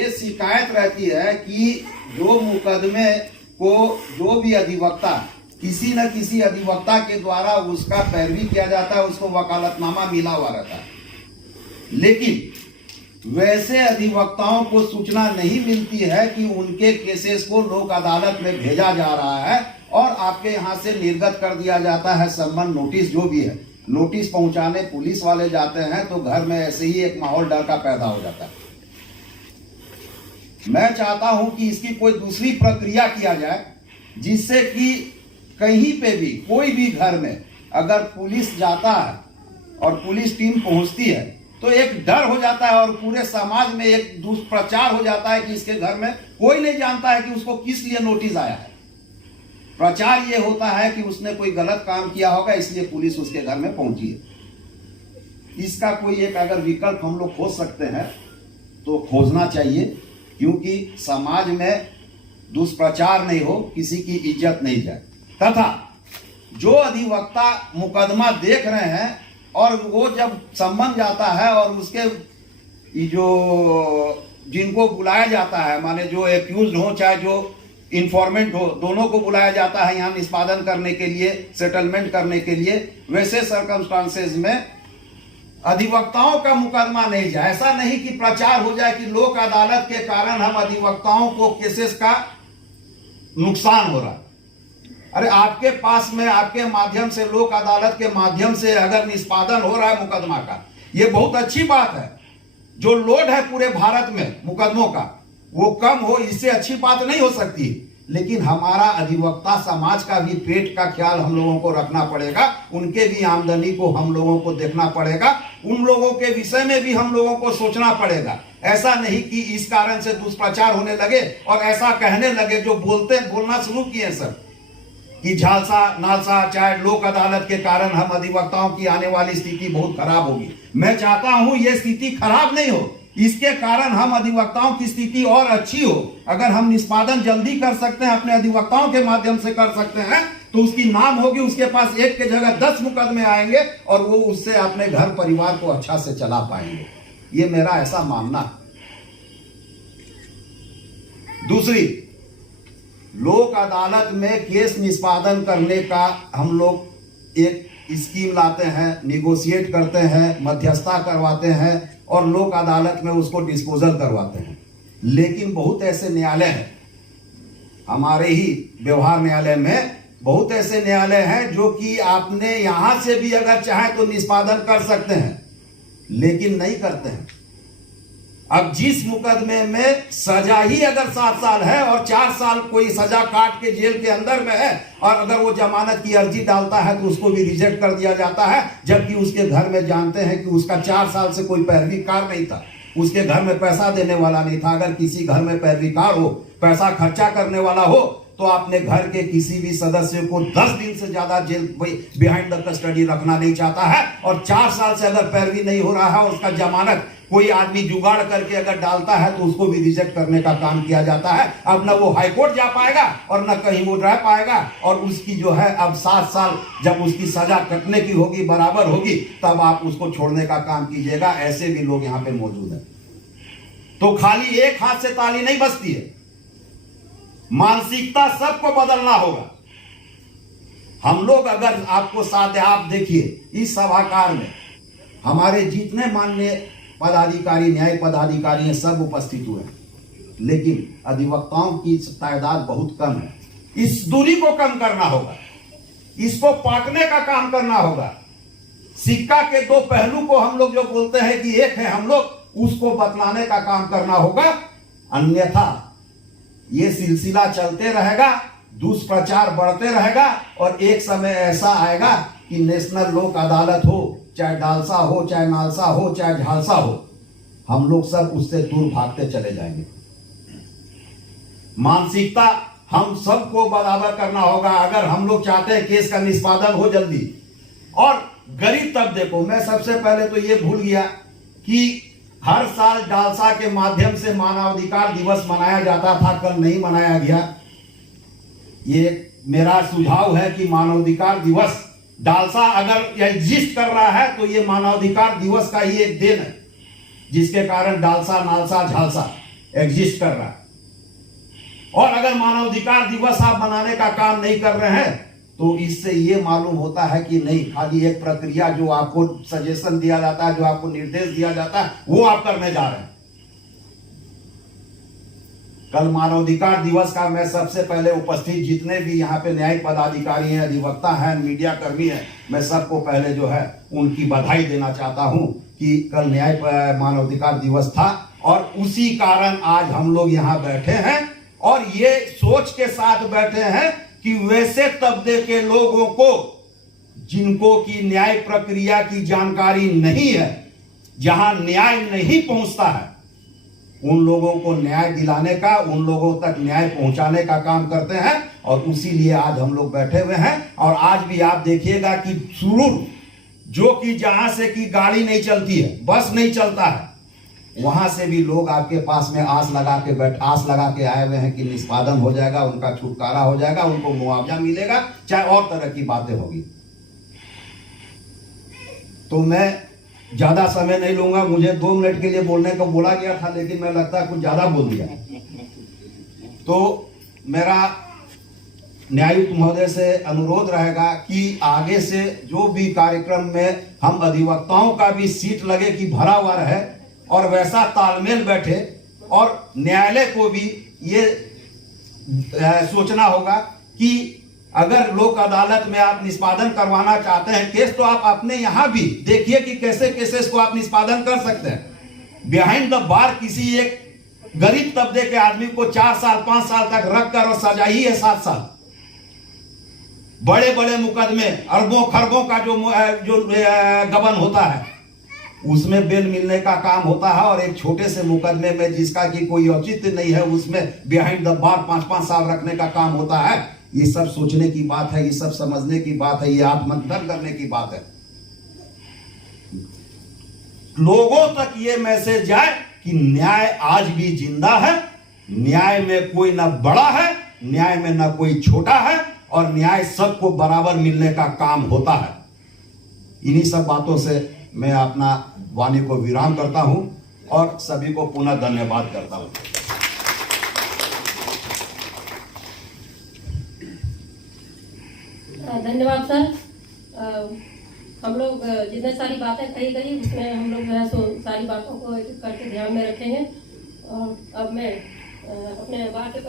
ये शिकायत रहती है कि जो मुकदमे को जो भी अधिवक्ता किसी न किसी अधिवक्ता के द्वारा उसका पैरवी किया जाता है, उसको वकालतनामा मिला हुआ रहता है, लेकिन वैसे अधिवक्ताओं को सूचना नहीं मिलती है कि उनके केसेस को लोक अदालत में भेजा जा रहा है और आपके यहां से निर्गत कर दिया जाता है सम्मन नोटिस। जो भी है नोटिस पहुंचाने पुलिस वाले जाते हैं तो घर में ऐसे ही एक माहौल डर का पैदा हो जाता है। मैं चाहता हूं कि इसकी कोई दूसरी प्रक्रिया किया जाए जिससे कि कहीं पे भी कोई भी घर में अगर पुलिस जाता है और पुलिस टीम पहुंचती है तो एक डर हो जाता है और पूरे समाज में एक दुष्प्रचार हो जाता है कि इसके घर में कोई नहीं जानता है कि उसको किस लिए नोटिस आया है। प्रचार ये होता है कि उसने कोई गलत काम किया होगा इसलिए पुलिस उसके घर में पहुंची है। इसका कोई एक अगर विकल्प हम लोग खोज सकते हैं तो खोजना चाहिए, क्योंकि समाज में दुष्प्रचार नहीं हो, किसी की इज्जत नहीं जाए। तथा जो अधिवक्ता मुकदमा देख रहे हैं और वो जब सम्मन जाता है और उसके जो जिनको बुलाया जाता है, माने जो एक्यूज्ड हो चाहे जो इंफॉर्मेंट हो, दोनों को बुलाया जाता है यहाँ निष्पादन करने के लिए, सेटलमेंट करने के लिए, वैसे सर्कमस्टांसेस में अधिवक्ताओं का मुकदमा नहीं जाए। ऐसा नहीं कि प्रचार हो जाए कि लोक अदालत के कारण हम अधिवक्ताओं को केसेस का नुकसान हो रहा है। अरे आपके पास में आपके माध्यम से, लोक अदालत के माध्यम से अगर निष्पादन हो रहा है मुकदमा का, ये बहुत अच्छी बात है। जो लोड है पूरे भारत में मुकदमों का वो कम हो, इससे अच्छी बात नहीं हो सकती। लेकिन हमारा अधिवक्ता समाज का भी पेट का ख्याल हम लोगों को रखना पड़ेगा, उनके भी आमदनी को हम लोगों को देखना पड़ेगा, उन लोगों के विषय में भी हम लोगों को सोचना पड़ेगा। ऐसा नहीं कि इस कारण से दुष्प्रचार होने लगे और ऐसा कहने लगे जो बोलना शुरू किए सब कि झालसा नालसा चाहे लोक अदालत के कारण हम अधिवक्ताओं की आने वाली स्थिति बहुत खराब होगी। मैं चाहता हूं ये स्थिति खराब नहीं हो, इसके कारण हम अधिवक्ताओं की स्थिति और अच्छी हो। अगर हम निष्पादन जल्दी कर सकते हैं, अपने अधिवक्ताओं के माध्यम से कर सकते हैं, तो उसकी नाम होगी, उसके पास एक के जगह 10 मुकदमे आएंगे और वो उससे अपने घर परिवार को अच्छा से चला पाएंगे। ये मेरा ऐसा मानना है। दूसरी, लोक अदालत में केस निष्पादन करने का हम लोग एक स्कीम लाते हैं, निगोशिएट करते हैं, मध्यस्थता करवाते हैं और लोक अदालत में उसको डिस्पोजल करवाते हैं। लेकिन बहुत ऐसे न्यायालय हैं, हमारे ही व्यवहार न्यायालय में बहुत ऐसे न्यायालय हैं जो कि आपने यहां से भी अगर चाहे तो निष्पादन कर सकते हैं, लेकिन नहीं करते हैं। अब जिस मुकदमे में सजा ही अगर 7 साल है और 4 साल कोई सजा काट के जेल के अंदर में है और अगर वो जमानत की अर्जी डालता है तो उसको भी रिजेक्ट कर दिया जाता है, जबकि उसके घर में जानते हैं कि उसका 4 साल से कोई पैरवीकार नहीं था, उसके घर में पैसा देने वाला नहीं था। अगर किसी घर में पैरवीकार हो, पैसा खर्चा करने वाला हो, तो अपने घर के किसी भी सदस्य को 10 दिन से ज्यादा जेल बिहाइंड द कस्टडी रखना नहीं चाहता है। और 4 साल से अगर पैरवी नहीं हो रहा है और उसका जमानत कोई आदमी जुगाड़ करके अगर डालता है तो उसको भी रिजेक्ट करने का काम किया जाता है। अब न वो हाईकोर्ट जा पाएगा और न कहीं वो रह पाएगा और उसकी जो है अब 7 साल जब उसकी सजा कटने की होगी, बराबर होगी, तब आप उसको छोड़ने का काम कीजिएगा। ऐसे भी लोग यहाँ पे मौजूद हैं। तो खाली एक हाथ से ताली नहीं बजती है, मानसिकता सबको बदलना होगा। हम लोग अगर आपको साथ, आप देखिए इस सभागार में हमारे जितने माननीय पदाधिकारी, न्याय पदाधिकारी हैं, सब उपस्थित हुए हैं, लेकिन अधिवक्ताओं की तादाद बहुत कम है। इस दूरी को कम करना होगा, इसको पाटने का काम करना होगा। सिक्का के 2 पहलू को हम लोग जो बोलते हैं कि एक है हम लोग, उसको बतलाने का काम करना होगा। अन्यथा ये सिलसिला चलते रहेगा, दुष्प्रचार बढ़ते रहेगा और एक समय ऐसा आएगा कि नेशनल लोक अदालत हो, चाहे डालसा हो, चाहे नालसा हो, चाहे झालसा हो, हम लोग सब उससे दूर भागते चले जाएंगे। मानसिकता हम सबको बराबर करना होगा अगर हम लोग चाहते हैं केस का निष्पादन हो जल्दी। और गरीब तक देखो, मैं सबसे पहले तो ये भूल गया कि हर साल डालसा के माध्यम से मानवाधिकार दिवस मनाया जाता था, कल नहीं मनाया गया। ये मेरा सुझाव है कि मानवाधिकार दिवस डालसा अगर एग्जिस्ट कर रहा है तो ये मानवाधिकार दिवस का ही एक दिन है, जिसके कारण डालसा नालसा झालसा एग्जिस्ट कर रहा है। और अगर मानवाधिकार दिवस आप मनाने का काम नहीं कर रहे हैं तो इससे ये मालूम होता है कि नहीं, खाली एक प्रक्रिया जो आपको सजेशन दिया जाता है, जो आपको निर्देश दिया जाता है, वो आप करने जा रहे हैं। कल मानवाधिकार दिवस का मैं सबसे पहले उपस्थित जितने भी यहाँ पे न्यायिक पदाधिकारी हैं, अधिवक्ता हैं, मीडिया कर्मी हैं, मैं सबको पहले जो है उनकी बधाई देना चाहता हूं कि कल मानवाधिकार दिवस था और उसी कारण आज हम लोग यहाँ बैठे हैं और ये सोच के साथ बैठे हैं कि वैसे तबके के लोगों को जिनको की न्याय प्रक्रिया की जानकारी नहीं है, जहां न्याय नहीं पहुंचता है, उन लोगों को न्याय दिलाने का, उन लोगों तक न्याय पहुंचाने का काम करते हैं। और उसी लिए आज हम लोग बैठे हुए हैं। और आज भी आप देखिएगा कि सुरूर जो कि जहां से कि गाड़ी नहीं चलती है, बस नहीं चलता है, वहां से भी लोग आपके पास में आस लगा के आए हुए हैं कि निष्पादन हो जाएगा, उनका छुटकारा हो जाएगा, उनको मुआवजा मिलेगा, चाहे और तरह की बातें होगी। तो मैं ज्यादा समय नहीं लूंगा, मुझे 2 मिनट के लिए बोलने को बोला गया था, लेकिन मैं लगता है कुछ ज्यादा बोल दिया। तो मेरा न्यायायुक्त महोदय से अनुरोध रहेगा कि आगे से जो भी कार्यक्रम में हम अधिवक्ताओं का भी सीट लगे कि भरा हुआ रहे और वैसा तालमेल बैठे, और न्यायालय को भी ये सोचना होगा कि अगर लोक अदालत में आप निष्पादन करवाना चाहते हैं केस, तो आप अपने यहां भी देखिए कि कैसे केसेस को आप निष्पादन कर सकते हैं। बिहाइंड द बार किसी एक गरीब तबके के आदमी को 4 साल 5 साल तक रखकर और सजा ही है 7 साल। बड़े बड़े मुकदमे अरबों खरबों का जो गबन होता है, उसमें बेल मिलने का काम होता है, और एक छोटे से मुकदमे में जिसका कि कोई औचित्य नहीं है, उसमें बिहाइंड द बार 5-5 साल रखने का काम होता है। ये सब सोचने की बात है, ये सब समझने की बात है, ये आत्ममंथन करने की बात है। लोगों तक ये मैसेज जाए कि न्याय आज भी जिंदा है, न्याय में कोई ना बड़ा है, न्याय में ना कोई छोटा है, और न्याय सबको बराबर मिलने का काम होता है। इन्हीं सब बातों से मैं अपना वाणी को विराम करता हूं और सभी को पुनः धन्यवाद करता हूं। धन्यवाद सर। हम लोग जितने सारी बातें कही गई उसमें हम लोग जो है सो सारी बातों को करके ध्यान में रखेंगे। और अब मैं अपने बात